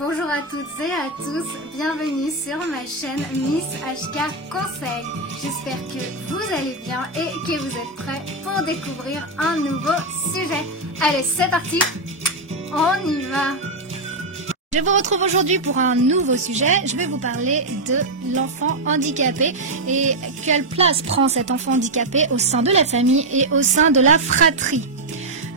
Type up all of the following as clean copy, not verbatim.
Bonjour à toutes et à tous, bienvenue sur ma chaîne Miss HK Conseil. J'espère que vous allez bien et que vous êtes prêts pour découvrir un nouveau sujet. Allez, c'est parti, on y va. Je vous retrouve aujourd'hui pour un nouveau sujet. Je vais vous parler de l'enfant handicapé et quelle place prend cet enfant handicapé au sein de la famille et au sein de la fratrie.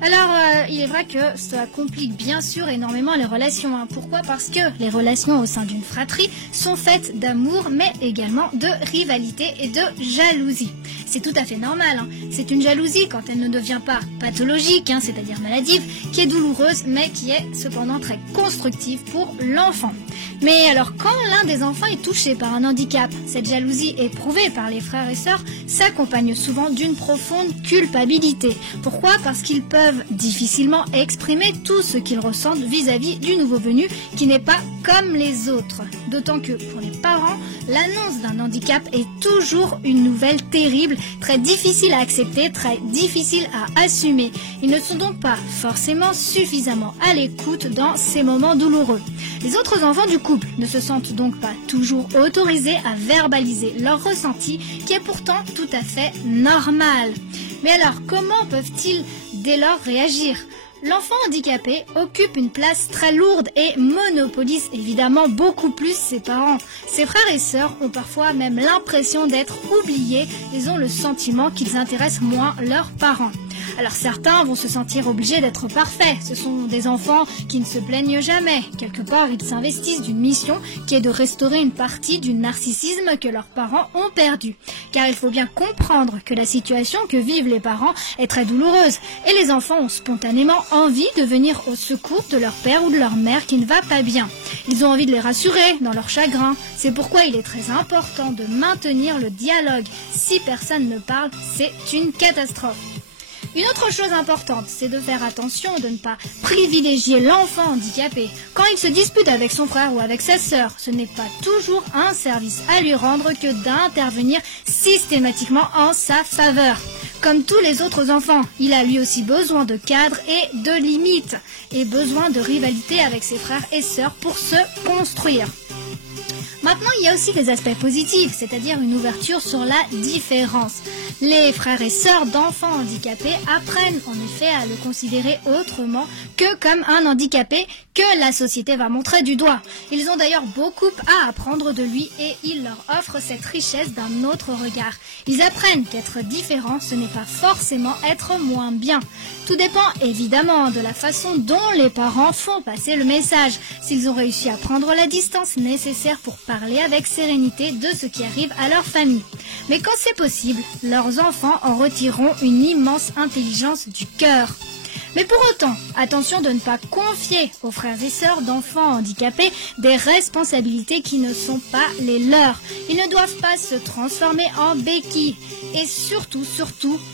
Alors, il est vrai que ça complique bien sûr énormément les relations. Pourquoi ? Parce que les relations au sein d'une fratrie sont faites d'amour, mais également de rivalité et de jalousie. C'est tout à fait normal. C'est une jalousie quand elle ne devient pas pathologique, c'est-à-dire maladive, qui est douloureuse, mais qui est cependant très constructive pour l'enfant. Mais alors, quand l'un des enfants est touché par un handicap, cette jalousie éprouvée par les frères et sœurs s'accompagne souvent d'une profonde culpabilité. Pourquoi ? Parce qu'ils peuvent difficilement exprimer tout ce qu'ils ressentent vis-à-vis du nouveau venu qui n'est pas comme les autres. D'autant que pour les parents, l'annonce d'un handicap est toujours une nouvelle terrible, très difficile à accepter, très difficile à assumer. Ils ne sont donc pas forcément suffisamment à l'écoute dans ces moments douloureux. Les autres enfants du couple ne se sentent donc pas toujours autorisés à verbaliser leur ressenti, qui est pourtant tout à fait normal. Mais alors, comment peuvent-ils dès lors réagir ? L'enfant handicapé occupe une place très lourde et monopolise évidemment beaucoup plus ses parents. Ses frères et sœurs ont parfois même l'impression d'être oubliés et ont le sentiment qu'ils intéressent moins leurs parents. Alors certains vont se sentir obligés d'être parfaits. Ce sont des enfants qui ne se plaignent jamais. Quelque part, ils s'investissent d'une mission qui est de restaurer une partie du narcissisme que leurs parents ont perdu. Car il faut bien comprendre que la situation que vivent les parents est très douloureuse. Et les enfants ont spontanément envie de venir au secours de leur père ou de leur mère qui ne va pas bien. Ils ont envie de les rassurer dans leur chagrin. C'est pourquoi il est très important de maintenir le dialogue. Si personne ne parle, c'est une catastrophe. Une autre chose importante, c'est de faire attention de ne pas privilégier l'enfant handicapé. Quand il se dispute avec son frère ou avec sa sœur, ce n'est pas toujours un service à lui rendre que d'intervenir systématiquement en sa faveur. Comme tous les autres enfants, il a lui aussi besoin de cadres et de limites, et besoin de rivalité avec ses frères et sœurs pour se construire. Maintenant, il y a aussi des aspects positifs, c'est-à-dire une ouverture sur la différence. Les frères et sœurs d'enfants handicapés apprennent en effet à le considérer autrement que comme un handicapé que la société va montrer du doigt. Ils ont d'ailleurs beaucoup à apprendre de lui et il leur offre cette richesse d'un autre regard. Ils apprennent qu'être différent, ce n'est pas forcément être moins bien. Tout dépend évidemment de la façon dont les parents font passer le message, s'ils ont réussi à prendre la distance nécessaire pour parler avec sérénité de ce qui arrive à leur famille. Mais quand c'est possible, leurs enfants en retireront une immense intelligence du cœur. Mais pour autant, attention de ne pas confier aux frères et sœurs d'enfants handicapés des responsabilités qui ne sont pas les leurs. Ils ne doivent pas se transformer en béquilles. Et surtout,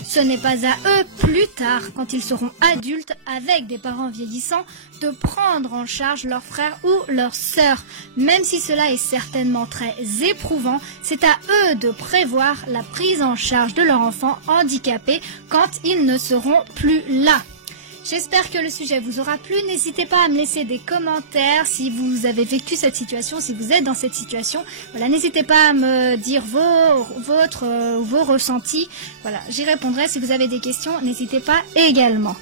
ce n'est pas à eux plus tard, quand ils seront adultes avec des parents vieillissants, de prendre en charge leurs frères ou leurs sœurs. Même si cela est certainement très éprouvant, c'est à eux de prévoir la prise en charge de leur enfant handicapé quand ils ne seront plus là. J'espère que le sujet vous aura plu. N'hésitez pas à me laisser des commentaires si vous avez vécu cette situation, si vous êtes dans cette situation. Voilà, n'hésitez pas à me dire vos ressentis. Voilà, j'y répondrai. Si vous avez des questions, n'hésitez pas également.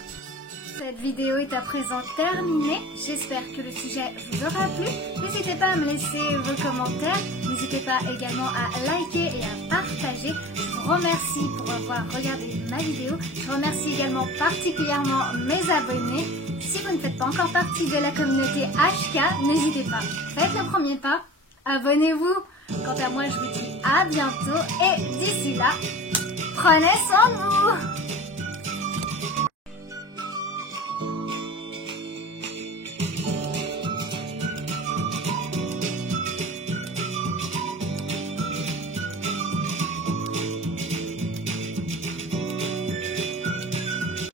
Cette vidéo est à présent terminée. J'espère que le sujet vous aura plu. N'hésitez pas à me laisser vos commentaires. N'hésitez pas également à liker et à partager. Je vous remercie pour avoir regardé ma vidéo. Je remercie également particulièrement mes abonnés. Si vous ne faites pas encore partie de la communauté HK, n'hésitez pas. Faites le premier pas. Abonnez-vous. Quant à moi, je vous dis à bientôt. Et d'ici là, prenez soin de vous.